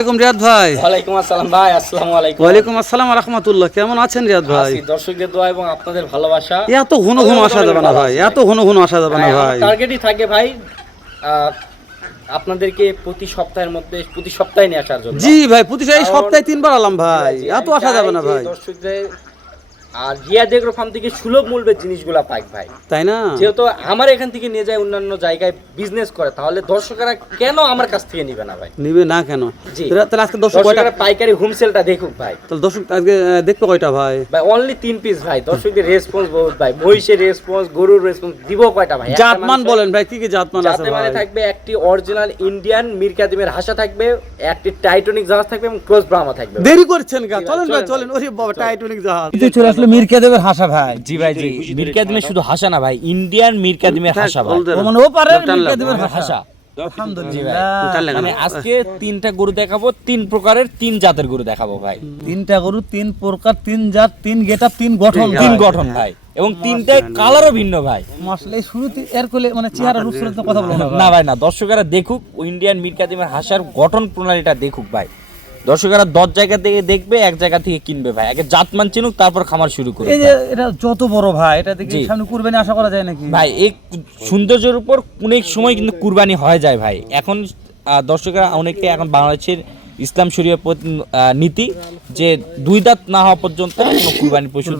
রিয়াদ ভাই। ওয়ালাইকুম আসসালাম ভাই। আসসালামু আলাইকুম। ওয়ালাইকুম আসসালাম ওয়া রাহমাতুল্লাহ। কেমন আছেন রিয়াদ ভাই? দর্শকদের দোয়া এবং আপনাদের ভালোবাসা। এত ঘন ঘন আসা যাবে না ভাই, এত ঘন ঘন আসা যাবে না ভাই। টার্গেটই থাকে ভাই আপনাদেরকে প্রতি সপ্তাহে নিয়ে আসার জন্য। জি ভাই, প্রতি সপ্তাহে 3 বার আলাম ভাই, এত আসা যাবে না ভাই। দর্শকদের আর রিয়াদ এগ্রো ফার্ম থেকে সুলভ মূল্যে জিনিসগুলা পাই ভাই, তাই না? যেহেতু আমার এখান থেকে নিয়ে যায় অন্যান্য জায়গায় বিজনেস করে, তাহলে দর্শকরা কেন আমার কাছ থেকে নিবে না ভাই? নিবে না কেন? তাহলে আজকে দর্শকরা পাইকারি হোম সেলটা দেখুক ভাই। তাহলে দর্শক আজকে দেখবে কয়টা ভাই? ভাই অনলি 3 পিস ভাই। দর্শকদের রেসপন্স বহুত ভাই, মহিষের রেসপন্স, গরুর রেসপন্স দিব কয়টা ভাই? জাতমান বলেন ভাই, কি কি জাতমান আছে ভাই? জাতে থাকবে একটি অরিজিনাল ইন্ডিয়ান মিরকাদিমের হাসা থাকবে, একটি টাইটনিক জাহাজ থাকবে এবং ক্রস ব্রাহ্মা থাকবে। দেরি করছেন কা? চলেন ভাই চলেন। ওরে বাবা, টাইটনিক জাহাজ চলে আসলে মিরকাদেবের হাসা ভাই। জি ভাই জি, মিরকাদিমের শুধু হাসা না ভাই, ইন্ডিয়ান মিরকাদিমের হাসা ভাই। ও মানে ও পারে মিরকাদেমের হাসা। আলহামদুলিল্লাহ। মানে আজকে 3টা গরু দেখাবো, 3 প্রকারের 3 জাতের গরু দেখাবো ভাই। 3টা গরু 3 প্রকার, 3 জাত, 3 গেটআপ, 3 গঠন, 3 গঠন ভাই, এবং 3টা কালারও ভিন্ন ভাই। আসলে এই শুরুতে এর কোলে মানে চেহারা রূপ তো কথা বলবো না ভাই না, দর্শকরা দেখুক ইন্ডিয়ান মিরকাদিমের হাসার গঠন প্রণালীটা দেখুক ভাই। দর্শকরা 10 জায়গা থেকে দেখবে, এক জায়গা থেকে কিনবে ভাই। আগে জাতমান চিনুক, তারপর খামার শুরু করুক। এই যে এটা যত বড় ভাই, এটা দেখি সামনে কুরবানি আশা করা যায় নাকি ভাই? এই সৌন্দর্যের উপর অনেক সময় কিন্তু কুরবানি হয়ে যায় ভাই। এখন দর্শকরা অনেকে এখন বাংলাদেশের ইসলাম শরীয়ত নীতি যে 2 দাঁত না হওয়া পর্যন্ত কোনো কুরবানি পশু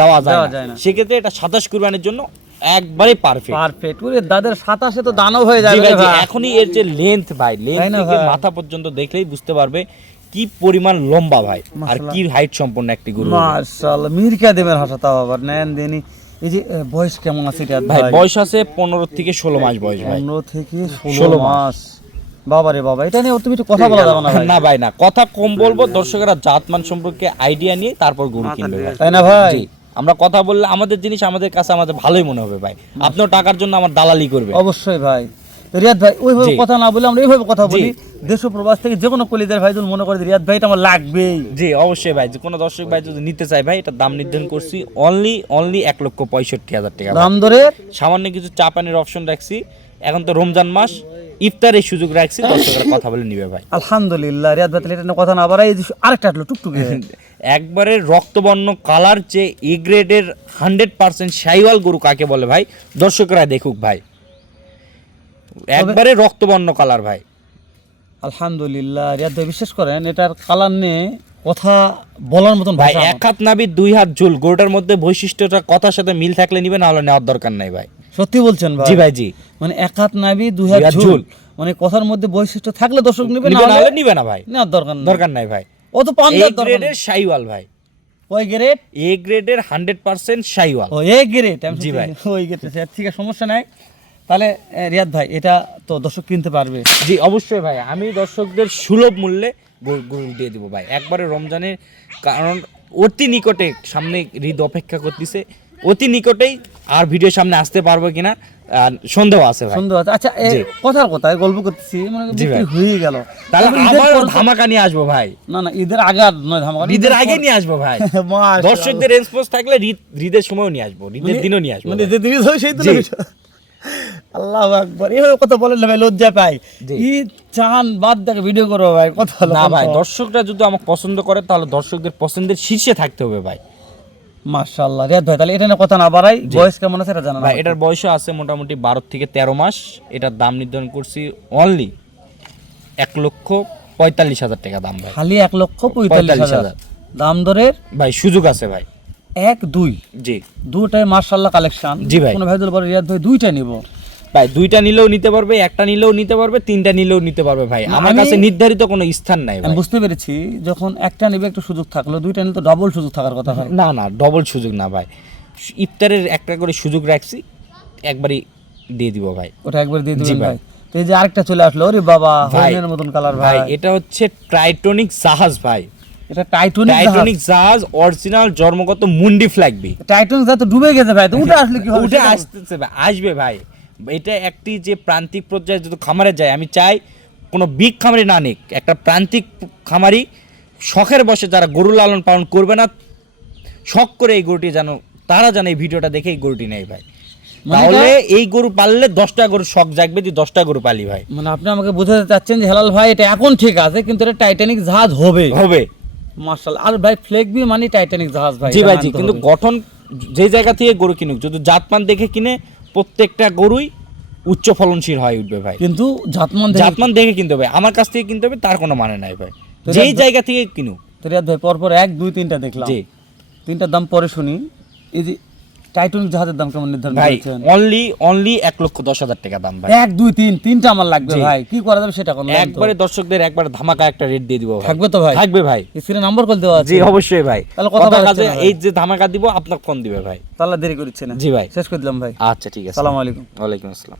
দেওয়া যায় না। সেক্ষেত্রে এটা 27 কুরবানির জন্য একবারে পারফেক্ট। ওরে দাদের 27-এ তো দানও হয়ে যাবে ভাই। এখনই এর যে লেন্থ ভাই, লেন্থ থেকে মাথা পর্যন্ত দেখলেই বুঝতে পারবে কি পরিমাণ লম্বা ভাই, আর কি হাইট সম্পন্ন একটি গরু। মাশাআল্লাহ, মিরকাদিমের হাসা তাও আবার নেন দেনি। এই যে বয়স কেমন আছে এটা ভাই? বয়স আছে 15 থেকে 16 মাস বয়স ভাই। 15 থেকে 16 মাস। বাবা রে বাবা, এটা নিয়ে তুমি একটু কথা বলা যাবে না ভাই? না ভাই না, কথা কম বলবো। দর্শকরা জাতমান সম্পর্কে আইডিয়া নিয়ে তারপর গরু কিনবে ভাই, তাই না ভাই? জি, আমরা কথা বললে আমাদের জিনিস আমাদের কাছে আমাদের ভালোই মনে হবে ভাই। আপনার টাকার জন্য আমার দালালি করবে অবশ্যই ভাই। রিয়াদ ভাই ওইভাবে কথা না বলে আমরা এইভাবে কথা বলি। দেশ ও প্রবাস থেকে যে কোনো কলিজার ভাই যদি মনে করে রিয়াদ ভাই এটা আমার লাগবেই, জি অবশ্যই ভাই। যে কোনো দর্শক ভাই যদি নিতে চায় ভাই, এটা দাম নির্ধারণ করছি অনলি 1,65,000 টাকা দাম ধরে। সামান্য কিছু চা পানির অপশন রাখছি। এখন তো রমজান মাস, ইফতারের সুযোগ রাখছি, দর্শকরা কথা বলে নিবে ভাই। আলহামদুলিল্লাহ। রিয়াদ ভাই এটা কথা না বাড়াই আরেকটা আসলো টুকটুকে একবারে রক্তবর্ণ কালার, যে এ গ্রেডের 100% শাইওয়াল গরু কাকে বলে ভাই? দর্শকরা দেখুক ভাই, একবারে রক্তবর্ণ কালার ভাই। আলহামদুলিল্লাহ। রিয়াদ ভাই বিশ্বাস করেন এটার কালার নিয়ে কথা বলার মতন ভাই। 1 হাত নাভি 2 হাত ঝুল, গরুটার মধ্যে বৈশিষ্ট্যটা কথার সাথে মিল থাকলে নিবে, না হলে নেওয়ার দরকার নাই ভাই। সত্যি বলছেন ভাই? জি ভাই জি। মানে 1 হাত নাভি 2 হাত ঝুল, মানে কথার মধ্যে বৈশিষ্ট্য থাকলে দর্শক নিবে, না হলে নিবে না ভাই। নেওয়ার দরকার নাই ভাই। ও তো 5 এ গ্রেডের শাইওয়াল ভাই। ওই গ্রেড? এ গ্রেডের 100% শাইওয়াল। ও এ গ্রেড? জি ভাই। ওই গ্রেড, ঠিক আছে, সমস্যা নাই। তাহলে রিয়াদ ভাই এটা তো দর্শক কিনতে পারবে? জি অবশ্যই ভাই, আমি দর্শকদের সুলভ মূল্যে গরু দিয়ে দিব ভাই, একবারে রমজানের। কারণ অতি নিকটে, সামনে ঈদ অপেক্ষা করতেছে, অতি নিকটেই। আর ভিডিও সামনে আসতে পারবো কিনা সন্দেহ আছে ভাই। সন্দেহ আছে? আচ্ছা, কথার কথা গল্প করতেছি, মানে বিক্রি হয়ে গেল, তাহলে আবার ধামাকা নিয়ে আসবো ভাই। না না, ঈদের আগে আর নয়, ধামাকা ঈদের আগে নিয়ে আসবো ভাই। দর্শকদের রেসপন্স থাকলে ঈদের সময়ও নিয়ে আসবো, ঈদের দিনও নিয়ে আসবো, মানে ঈদের দিনই হয় সেই দিন। আল্লাহু আকবার। এইভাবে কথা বলেন না ভাই, লজ্জা পাই। ঈদ চান বাদ দেখে ভিডিও করো ভাই, কথা না ভাই। দর্শকরা যদি আমাকে পছন্দ করে, তাহলে দর্শকদের পছন্দের শীর্ষে থাকতে হবে ভাই। মাশাআল্লাহ। রিয়াদ ভাই তাহলে এটা নিয়ে কথা না বাড়াই, বয়স কেমন আছে এটা জানা ভাই? এটার বয়স আছে মোটামুটি 12 থেকে 13 মাস। এটার দাম নির্ধারণ করছি অনলি 1,45,000 টাকা দাম ভাই। খালি 1,45,000 দাম ধরে ভাই? সুযোগ আছে ভাই। 1 2 জি, দুটাই মাশাআল্লাহ কালেকশন। জি ভাই। কোন ভাই যদি বলে রিয়াদ ভাই দুইটা নিব, ভাই 2টা নিলেও নিতে পারবে, একটা নিলেও নিতে পারবে, 3টা নিলেও নিতে পারবে ভাই। আমার কাছে নির্ধারিত কোনো স্থান নাই ভাই। আমি বুঝতে পেরেছি, যখন একটা নিবে একটু সুযোগ থাকলো, দুইটা নিলে তো ডাবল সুযোগ থাকার কথা হয়। না না, ডবল সুযোগ না ভাই। ইফতারের একটা করে সুযোগ রাখছি, একবারই দিয়ে দিব ভাই। ওটা একবার দিয়ে দিবেন ভাই। তো এই যে আরেকটা চলে আসলো, ওরে বাবা, হরিণের মতন কালার ভাই। এটা হচ্ছে টাইটনিক জাহাজ ভাই। এটা টাইটনিক জাহাজ অরিজিনাল জন্মগত মুন্ডি ফ্ল্যাগবি। টাইটনিক জাহাজ তো ডুবে গেছে ভাই, তো উঠে আসলে কি হবে? উঠে আসতেছে ভাই, আসবে ভাই। এটা একটি যে প্রান্তিক পর্যায়ে যদি খামারে যায়, আমি চাই কোনো বিগ খামারি না নিক, একটা প্রান্তিক খামারি শখের বসে যারা গরু লালন পালন করবে না, শখ করে এই গরুটি যেন, তারা যেন এই ভিডিওটা দেখে এই গরুটি নেয় ভাই। তাহলে এই গরু পাললে 10টা গরু শখ জাগবে যে 10টা গরু পালি ভাই। মানে আপনি আমাকে বোঝাতে চাচ্ছেন যে হেলাল ভাই এটা এখন ঠিক আছে কিন্তু এটা টাইটানিক জাহাজ হবে। মাশাআল্লাহ। আর ভাই ফ্লেগবি মানে টাইটানিক জাহাজ ভাই। জি ভাই জি, কিন্তু গঠন যে জায়গা থেকে গরু কিনুক যদি জাতমান দেখে কিনে প্রত্যেকটা গরুই উচ্চ ফলনশীল হয় উঠবে ভাই। কিন্তু জাতমান দেখে কিনতে হবে, আমার কাছ থেকে কিনতে হবে তার কোনো মানে নাই ভাই, যেই জায়গা থেকে কিনুক। তো রিয়াদ ভাই পরপর 1 2 3টা দেখলাম, জি 3টার দাম পরে শুনি। এই যে টাইটানিক জাহাজের দাম কেমন নির্ধারণ ভাই? করেছেন? অনলি 1,10,000 টাকা দাম ভাই। 1 2 3 3টা আমার লাগবে ভাই, কি করা যাবে সেটা কোন? একবারে দর্শকদের একবার ধামাকা একটা রেট দিয়ে দিব ভাই। থাকবে তো ভাই? থাকবে ভাই, স্ক্রিনে নাম্বার কল দেওয়া আছে। জি অবশ্যই ভাই। তাহলে কথা কাজে এই যে ধামাকা দিব আপনার ফোন দিবে ভাই। তাহলে দেরি করছেন না, জি ভাই শেষ করে দিলাম ভাই। আচ্ছা ঠিক আছে, আসসালামু আলাইকুম। ওয়ালাইকুম আসসালাম।